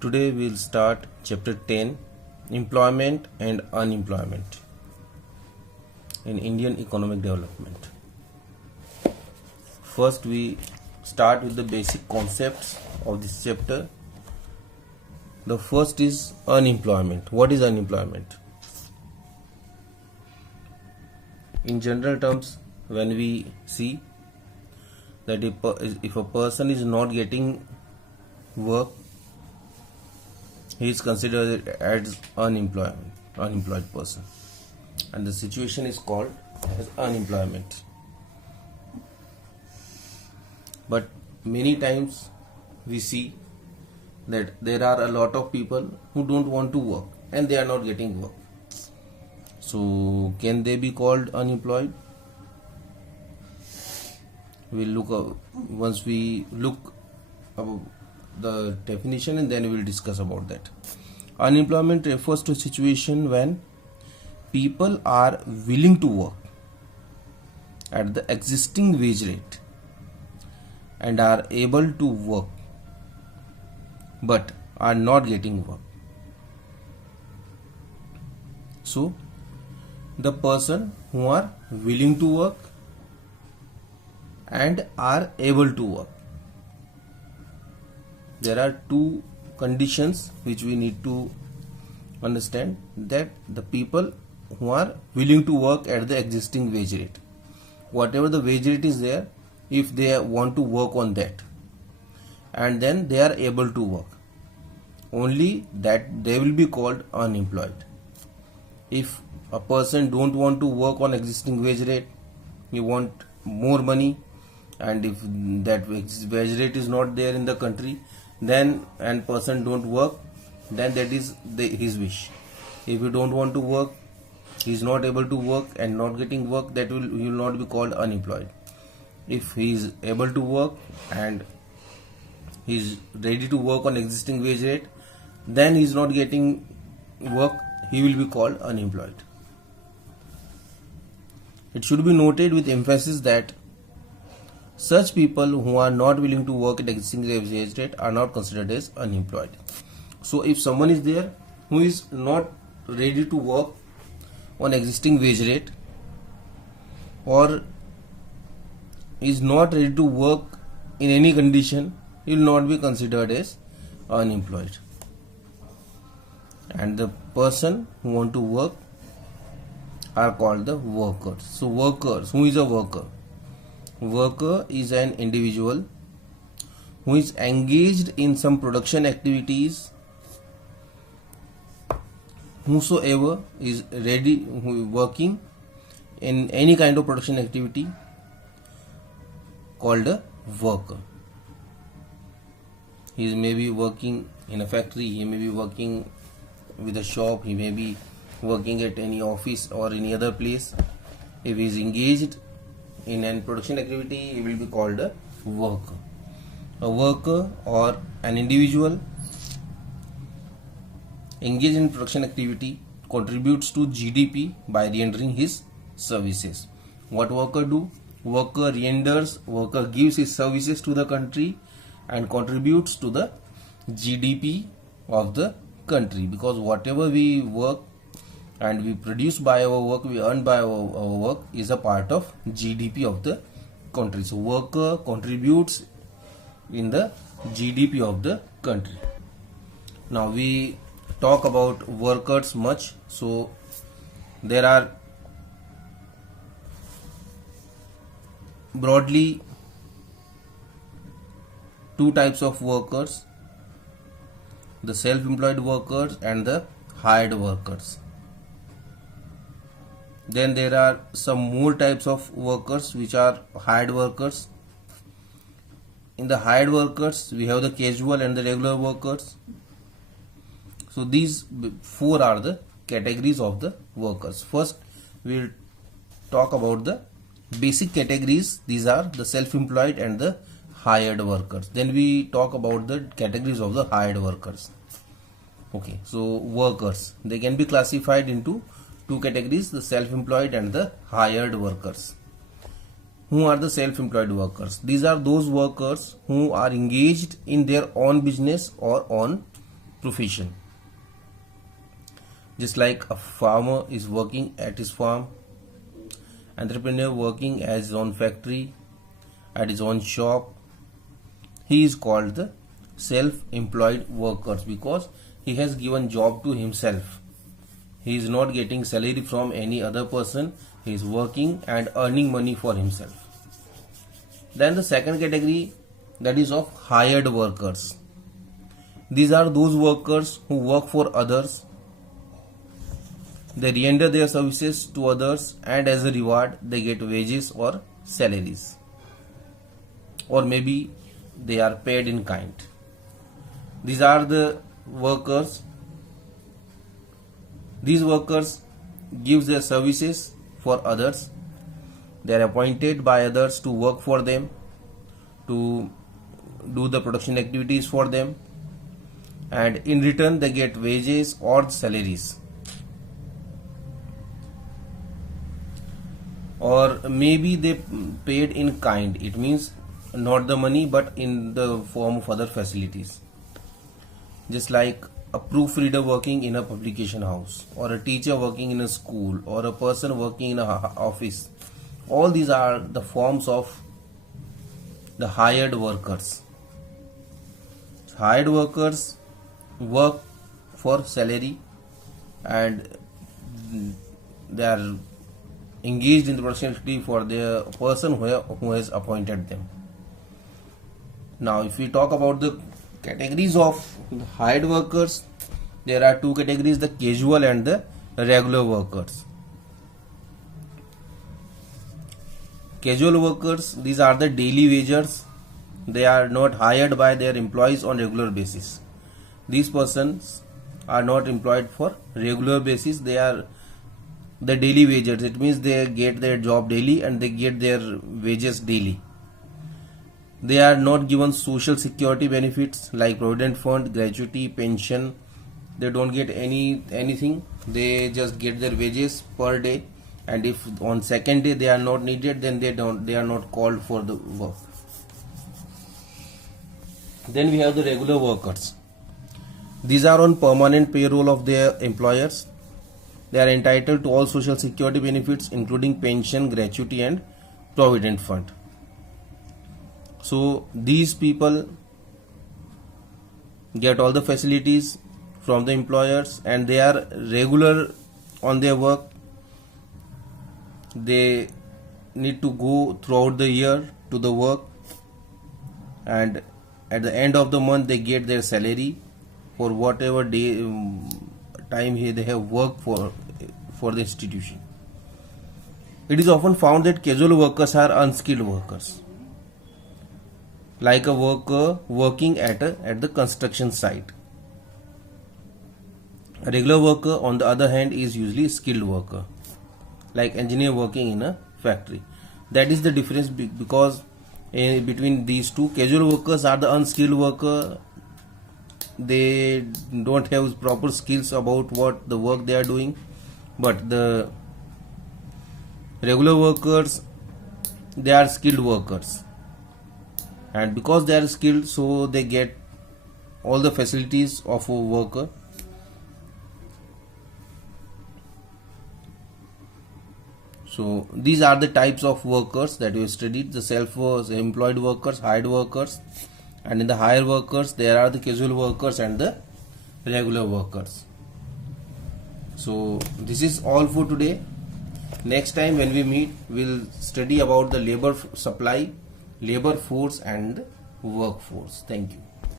Today we'll start chapter 10, Employment and Unemployment in Indian Economic Development. First we start with the basic concepts of this chapter. The first is unemployment. What is unemployment? In general terms, when we see that if a person is not getting work, he is considered as unemployed person, and the situation is called as unemployment. But many times we see that there are a lot of people who don't want to work and they are not getting work. So can they be called unemployed? We'll look once we look about the definition, and then we will discuss about that. Unemployment refers to a situation when people are willing to work at the existing wage rate and are able to work but are not getting work. So the person who are willing to work and are able to work. There are two conditions which we need to understand, that the people who are willing to work at the existing wage rate, whatever the wage rate is there, if they want to work on that, and then they are able to work, only that they will be called unemployed. If a person don't want to work on existing wage rate, he want more money, and if that wage rate is not there in the country, then and person don't work, then that is his wish. If he don't want to work, he is not able to work and not getting work, that he will not be called unemployed. If he is able to work and he is ready to work on existing wage rate, then he is not getting work, he will be called unemployed. It should be noted with emphasis that such people who are not willing to work at existing wage rate are not considered as unemployed. So if someone is there who is not ready to work on existing wage rate, or is not ready to work in any condition, he will not be considered as unemployed. And the person who want to work are called the workers. So workers, who is a worker? Worker is an individual who is engaged in some production activities, whosoever is ready, who is working in any kind of production activity, called a worker. He may be working in a factory, he may be working with a shop, he may be working at any office or any other place. If he is engaged in a production activity, he will be called a worker. A worker or an individual engaged in production activity contributes to GDP by rendering his services. What worker do? Worker gives his services to the country and contributes to the GDP of the country, because whatever we work and we produce by our work, we earn by our work, is a part of GDP of the country. So worker contributes in the GDP of the country. Now we talk about workers much, so there are broadly two types of workers: the self-employed workers and the hired workers. Then there are some more types of workers which are hired workers. In the hired workers, we have the casual and the regular workers. So these four are the categories of the workers. First, we will talk about the basic categories. These are the self-employed and the hired workers. Then we talk about the categories of the hired workers. Okay, so workers, they can be classified into two categories: the self-employed and the hired workers. Who are the self-employed workers? These are those workers who are engaged in their own business or on profession. Just like a farmer is working at his farm, entrepreneur working at his own factory, at his own shop, he is called the self-employed workers because he has given job to himself. He is not getting salary from any other person. He is working and earning money for himself. Then the second category, that is of hired workers. These are those workers who work for others. They render their services to others and as a reward they get wages or salaries. Or maybe they are paid in kind. These are the workers. These workers give their services for others. They are appointed by others to work for them, to do the production activities for them, and in return they get wages or salaries. Or maybe they paid in kind. It means not the money but in the form of other facilities. Just like a proofreader working in a publication house, or a teacher working in a school, or a person working in a office. All these are the forms of the hired workers. Hired workers work for salary and they are engaged in the production activity for the person who has appointed them. Now, if we talk about the categories of the hired workers, there are two categories, the casual and the regular workers. Casual workers, these are the daily wagers. They are not hired by their employees on regular basis. These persons are not employed for regular basis. They are the daily wagers. It means they get their job daily and they get their wages daily. They are not given social security benefits like provident fund, gratuity, pension. They don't get anything. They just get their wages per day, and if on second day they are not needed, then they are not called for the work. Then we have the regular workers. These are on permanent payroll of their employers. They are entitled to all social security benefits including pension, gratuity and provident fund. So these people get all the facilities from the employers and they are regular on their work. They need to go throughout the year to the work, and at the end of the month they get their salary for whatever day time they have worked for the institution. It is often found that casual workers are unskilled workers, like a worker working at the construction site. A regular worker, on the other hand, is usually a skilled worker, like engineer working in a factory. That is the difference because between these two. Casual workers are the unskilled worker. They don't have proper skills about what the work they are doing, but the regular workers, they are skilled workers, and because they are skilled, so they get all the facilities of a worker. So these are the types of workers that we studied: the self-employed workers, hired workers, and in the hired workers there are the casual workers and the regular workers. So this is all for today. Next time when we meet, we'll study about the labor supply, labor force and workforce. Thank you.